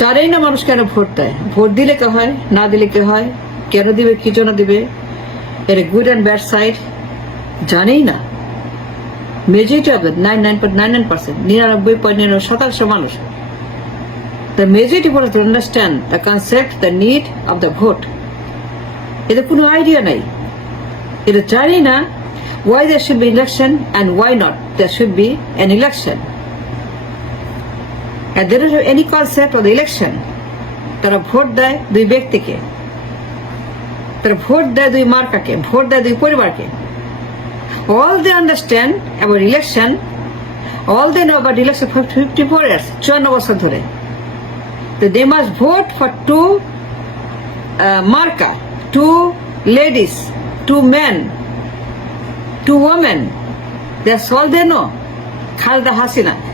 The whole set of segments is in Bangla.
চারেই না মানুষ কেন ভোট দেয়? ভোট দিলে কে হয়? না দিলে কে হয়? কেন দিবে? কি জন্য দিবে? এর গুড অ্যান্ড ব্যাড সাইড জানেই না। Majority of nine nine point nine nine percent নিরানব্বই পয়েন্ট নিরানব্বই শতাংশ মানুষ। The majority for to understand the concept the need of the vote এদের কোনো আইডিয়া নাই। এটা জানি না why there should be election and why not there should be an election. And don't have any concept of the election. তারা ভোট দেয় দুই ব্যক্তিকে তারা ভোট দেয় দুই মার্কাকে ভোট দেয় দুই পরিবারকে all they understand about election all they know about election for 54 years চুয়ান্ন বছর ধরে that they must vote for two uh, marka two ladies two men two women. That's all they know. Khalda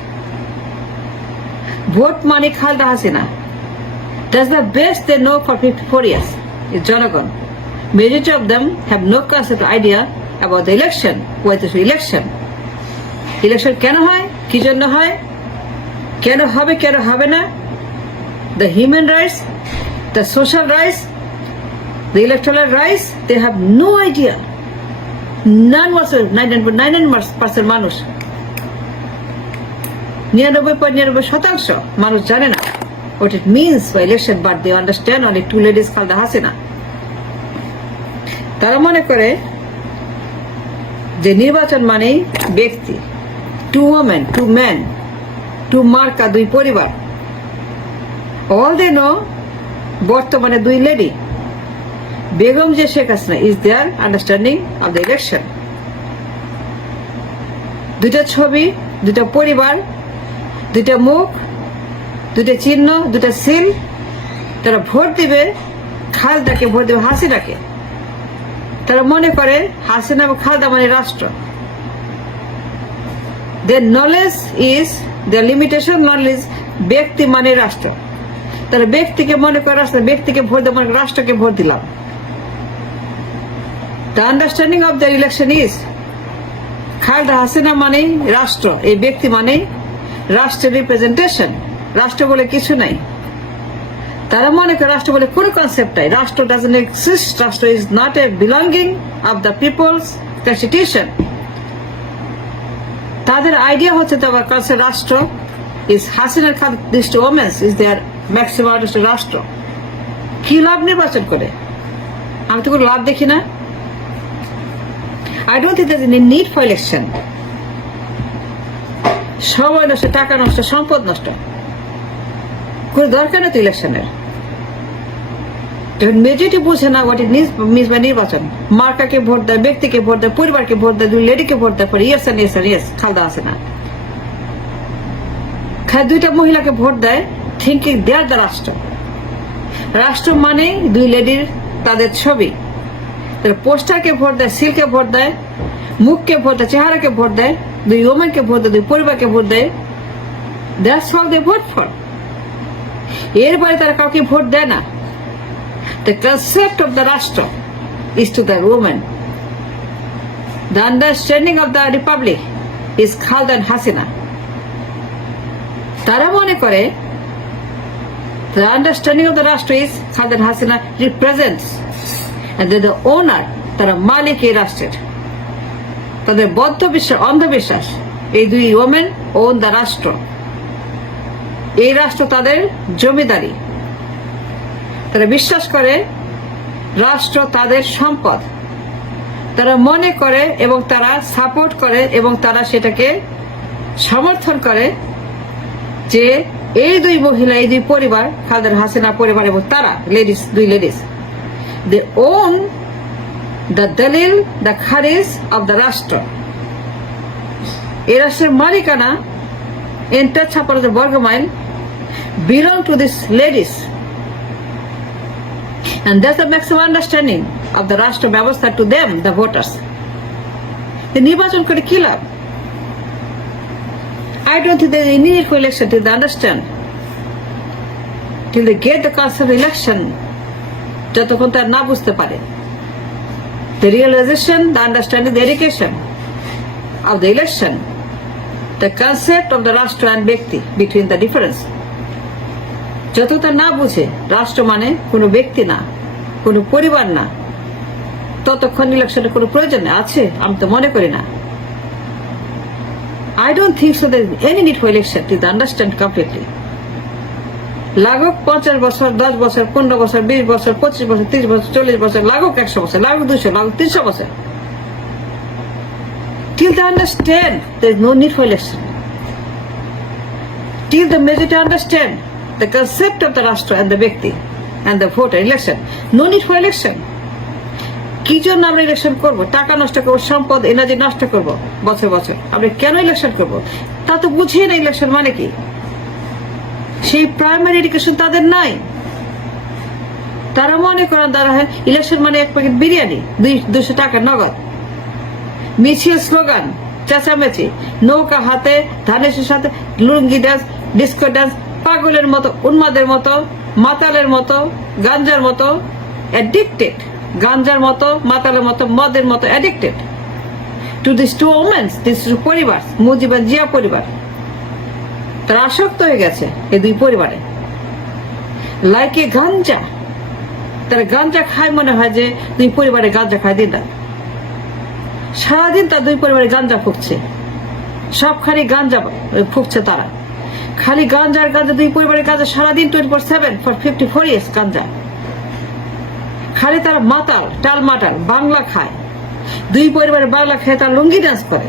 vote মানে Khalda Hasina. That's the best they know for fifty four years is জনগণ majority of them have no concept idea about the election why it is election election কেন হয়? কি জন্য হয়? কেন হবে কেন হবে না? The human rights the social rights the electoral rights they have no idea nine mars nine nine percent মানুষ নিরানব্বই পয়েন্ট নিরানব্বই শতাংশ মানুষ জানে না what it means by election, but they understand only two ladies called the Hasina তারা মনে করে যে নির্বাচন মানেই ব্যক্তি two women two man two মার্কা দুই পরিবার। অল দে নো বর্তমানে দুই লেডি বেগম যে Sheikh Hasina is their understanding of the election দুটা ছবি দুটা পরিবার দুটা মুখ, দুইটা চিহ্ন দুটা সিল। তারা ভোট দিবে, খালদাকে ভোট দেবে, হাসিনাকে। তারা মনে করে হাসিনা এবং খালদা মানে রাষ্ট্র। Their knowledge is the limitation knowledge ব্যক্তি মানে রাষ্ট্র। তারা ব্যক্তিকে মনে করে রাষ্ট্র, ব্যক্তিকে ভোট দেওয়া মানে রাষ্ট্রকে ভোট দিলাম। The understanding of the election is Khalda, Hasina মানেই রাষ্ট্র, এই ব্যক্তি মানেই রাষ্ট্রের রিপ্রেজেন্টেশন রাষ্ট্র বলে কিছু নাই। তারা মনে করে রাষ্ট্র বলে কোনো কনসেপ্ট নাই। রাষ্ট্র ডাজেন্ট এক্সিস্ট রাষ্ট্র is not a belonging of the people's constitution তাদের আইডিয়া হচ্ছে তোমার কাছে রাষ্ট্র ইজ হাসিনার খাদ দৃষ্টি ওমেন্স ইজ দেয়ার ম্যাক্সিমাম রাষ্ট্র। কি লাভ নির্বাচন করে? আমি তো কোনো লাভ দেখি না। I don't think there's any need for. সময় নষ্ট, টাকা নষ্ট, সম্পদ নষ্ট। কোনো দরকার নেই তো ইলেকশনের। যখন মেজরিটি বুঝে না ওয়াট ইট মিস বা নির্বাচন। মার্কাকে ভোট দেয়, ব্যক্তিকে ভোট দেয়, পরিবারকে ভোট দেয়, দুই লেডিকে ভোট দেয়, পরে ইয়েস ইয়েস ইয়েস খালদা আছে না। খায় দুইটা মহিলাকে ভোট দেয় থিঙ্কিং দেয়ার দ্য রাষ্ট্র। রাষ্ট্র মানে দুই লেডির তাদের ছবি। পোস্টারকে ভোট দেয়, সিলকে ভোট দেয়, মুখকে ভোট দেয়, চেহারাকে ভোট দেয় দুই ওমেনকে ভোট দেয়, দুই পরিবারকে ভোট দেয়। That's how they vote for এরপরে তারা কাউকে ভোট দেয় না। দ্য কনসেপ্ট অফ দ্য রাষ্ট্র is to the women the understanding of the republic is Khalda Hasina তারা মনে করে, The understanding of the Rashtra is Khalid Hasina represents, and they're the owner, তারা মালিক এই রাষ্ট্রের। তাদের বদ্ধ বিশ্বাস, অন্ধবিশ্বাস। এই দুই ওমেন ওন দ্য রাষ্ট্র। এই রাষ্ট্র তাদের জমিদারি। তারা বিশ্বাস করে রাষ্ট্র তাদের সম্পদ। তারা মনে করে এবং তারা সাপোর্ট করে এবং তারা সেটাকে সমর্থন করে যে এই দুই মহিলা, এই দুই পরিবার, খালেদ হাসিনা পরিবার এবং তারা লেডিস দুই লেডিস দে ওন দ্য দলিল দ্য খারিজ অব দ্য রাষ্ট্র এই রাষ্ট্রের মালিকানা এন্টার ছাপানো যে বর্গ mile belong to this ladies And that's the maximum understanding of the রাষ্ট্র ব্যবস্থা to them, the voters. নির্বাচন করে কি লাভ I don't think there's any need for election till they understand. Till they get the concept of election, যতক্ষণ তার না বুঝতে পারে the realization, the understanding, the education of the election, the concept of the Rashtra and Bhakti between the difference. যতটা না বুঝে রাষ্ট্র মানে কোনো ব্যক্তি না কোনো পরিবার না ততক্ষণ ইলেকশনের কোনো প্রয়োজন। আছে আমি তো মনে করি না I don't think so there any need for election to understand completely লাগুক পঞ্চাশ বছর, দশ বছর, পনেরো বছর, বিশ বছর, পঁচিশ বছর, তিরিশ বছর, চল্লিশ বছর, লাগুক একশো বছর, লাগুক দুশো লাগুক তিনশো বছর। Till they understand there no need for election. Till the majority understand the concept of the Rashtra and the Vyakti and the voter election. No need for election. কি জন্য আমরা ইলেকশন করব টাকা নষ্ট করব সম্পদ এনার্জি নষ্ট করব বছর বছর আমরা কেন ইলেকশন করব তা তো বুঝিয়ে না ইলেকশন মানে কি সেই প্রাইমারি এডুকেশন তাদের নাই। তারা মনে করেন তারা ইলেকশন মানে এক প্যাকেট বিরিয়ানি দুশো টাকা নগদ। মিছিল স্লোগান, চেঁচামেচি, নৌকা হাতে ধানেশের সাথে লুঙ্গি ডান্স ডিস্কো ডান্স পাগলের মতো, উন্মাদের মতো, মাতালের মতো, গাঞ্জার মতো অ্যাডিক্টেড গাঞ্জার মতো, মাতালের মতো, মদের মতো addicted to this two women's this two পরিবার মুজিব জিয়া পরিবার তারা আসক্ত হয়ে গেছে এই দুই পরিবারে। লাইকে গাঞ্জা তারা গাঞ্জা খায় মনে হয় যে, দুই পরিবারে গাঞ্জা খায় দিন সারাদিন তার দুই পরিবারে গাঞ্জা ফুকছে। সব খালি গাঞ্জা ফুকছে তারা। খালি গাঞ্জা আর গাঞ্জা দুই পরিবারের গাঞ্জা সারাদিন twenty four seven for fifty four years গাঞ্জা খালি তারা মাতাল টাল মাটাল বাংলা খায়। দুই পরিবারে বাংলা খেয়ে তার লুঙ্গি ডান্স করে।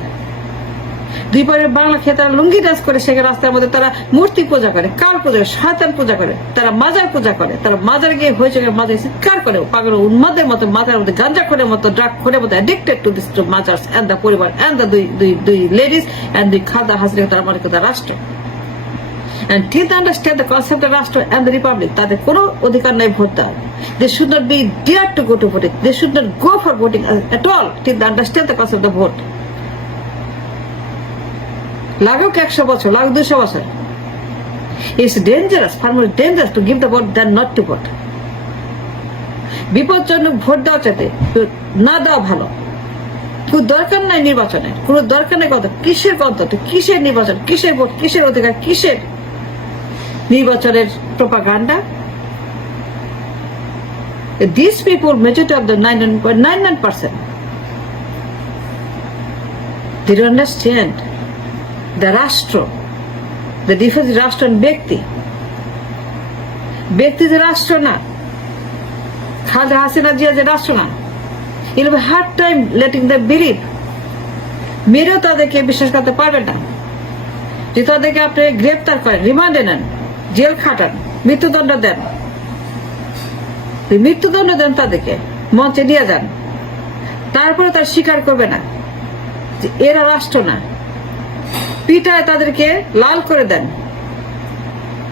দুই পরিবার বাংলা খেয়ে তারা লুঙ্গি ডান্স করে সেখানে রাস্তার মধ্যে তারা মূর্তি পূজা করে কার পূজা করে? শয়তান পূজা করে তারা মাজার পূজা করে তারা মাজার গিয়ে হয়েছে মাজার চিৎকার করে পাগল উন্মাদের মতো মাথার মধ্যে গাঞ্জা করে মতো ড্রাগ করে মতো addicted to this majors and the পরিবার অ্যান্ড দ্য দুই দুই দুই লেডিস অ্যান্ড দুই খাদা হাসলে তারা মানে কথা রাষ্ট্র। The concept of Rashtra and the Republic, তাদের কোনো অধিকার নাই ভোট দেওয়ার go to voting they should not go for voting at all till they understand the concept of vote লাগুক একশো বছর? লাগুক দুশো বছর। It's dangerous far more dangerous to give the vote than not to vote বিপজ্জনক ভোট দেওয়া চাইতে না দেওয়া ভালো। কোনো দরকার নাই নির্বাচনের কোনো দরকার নেই কত কিসের কত কিসের নির্বাচন? কিসের ভোট? কিসের অধিকার? কিসের নির্বাচনের propaganda These people, majority of the 99 percent, they don't understand. The রাষ্ট্র the difference রাষ্ট্র ব্যক্তি ব্যক্তি যে রাষ্ট্র না খালেদা হাসিনা জিয়া যে রাষ্ট্র না I'll hard time letting the believe মেরেও তাদেরকে বিশ্বাস করতে পারবেন না যে তাদেরকে আপনি গ্রেপ্তার করেন রিমান্ডে নেন জেল খাটান মৃত্যুদণ্ড দেন মৃত্যুদণ্ড দেন তাদেরকে মঞ্চে নিয়ে যান তারপরে তার স্বীকার করবে না যে এরা রাষ্ট্র না পিঠায় তাদেরকে লাল করে দেন।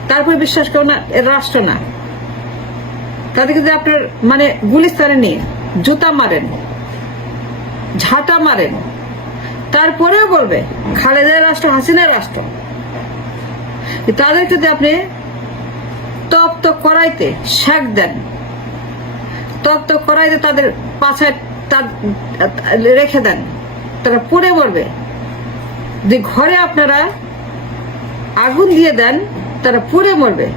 তারপর বিশ্বাস করো না এরা রাষ্ট্র না। তাদেরকে যদি আপনার মানে গুলিস্তানে নিয়ে জুতা মারেন, ঝাঁটা মারেন, তারপরেও বলবে খালেদার রাষ্ট্র হাসিনার রাষ্ট্র। তাদেরকে যদি আপনি তপ্ত করাইতে শাক দেন, তপ্ত করাইতে তাদের পাছায় রেখে দেন, তারা পুড়ে মরবে যে ঘরে আপনারা আগুন দিয়ে দেন, তারা পুড়ে মরবে।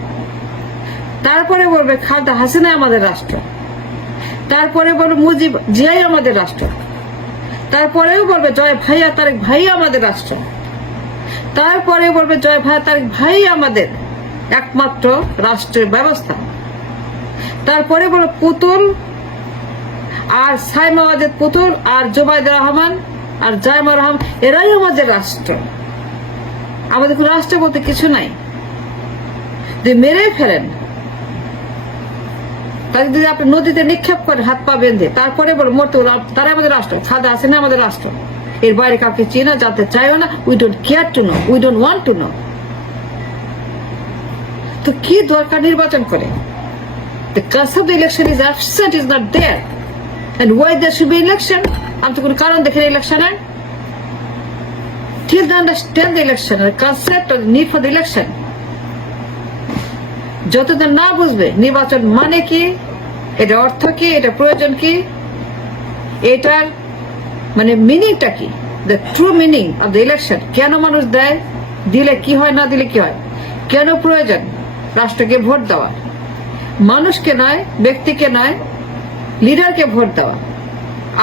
তারপরে বলবে, খালদা হাসিনা আমাদের রাষ্ট্র। তারপরে বলবে, মুজিব জিয়াই আমাদের রাষ্ট্র। তারপরেও বলবে, জয় ভাইয়া, তারেক ভাই আমাদের রাষ্ট্র। তারপরে বলবে, জয় ভাইয়া, তারেক ভাই আমাদের একমাত্র রাষ্ট্রের ব্যবস্থা। তারপরে বলবে, পুতুল আর সাইমা পুতুল আর জোবাইদ রহমান আর জায়মা রহমান এরাই আমাদের রাষ্ট্র। আমাদের কোনো রাষ্ট্র বলতে কিছু নাই। যে মেরে ফেলেন তাকে যদি আপনি নদীতে নিক্ষেপ করেন হাত পা বেঁধে তারপরে বলে মরতে তারা আমাদের রাষ্ট্র। খাদা আছে না আমাদের রাষ্ট্র? এর বাইরে কাউকে চেনা জানতে চাইও না we don't care to know we don't want to know তো কি দরকার নির্বাচন করে? The concept of the election is absent, is not there. And why there should be election? তো কোনো কারণ দেখি ইলেকশনের till they understand the election, the concept or the need for the election. যতদিন না বুঝবে নির্বাচন মানে কি এটা অর্থ কি এটা প্রয়োজন কি এটার মানে মিনিংটা কি? The true meaning of the election কেন মানুষ দেয় দিলে কি হয় না দিলে কি হয়? কেন প্রয়োজন? রাষ্ট্রকে ভোট দেওয়া। মানুষকে নয় ব্যক্তিকে নয় লিডারকে ভোট দেওয়া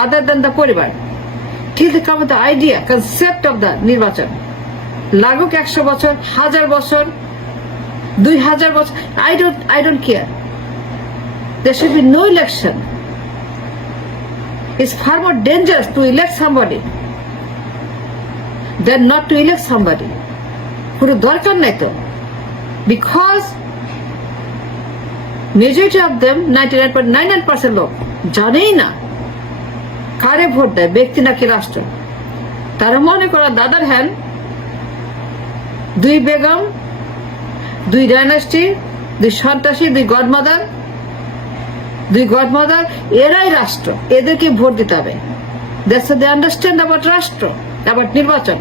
আদার দেন দ্য পরিবার ঠিক come the idea concept of the নির্বাচন লাগুক একশো বছর, হাজার বছর, দুই হাজার বছর I don't I don't care there should be no election. It's far more dangerous to elect somebody than not to elect somebody. কোনো দরকার নাই তো because majority of them ninety nine point nine nine percent লোক জানেই না। কারে ভোট দেয়? ব্যক্তি নাকি রাষ্ট্র? তারা মনে করা দাদার হ্যান, দুই বেগম, দুই ডাইনাস্টি দুই সন্ত্রাসী, দুই গডমাদার দুই গডমাদার, এরাই রাষ্ট্র। এদেরকে ভোট দিতে হবে। দ্যাটস দে আন্ডারস্ট্যান্ড অ্যাবাউট রাষ্ট্র অ্যাবাউট নির্বাচন।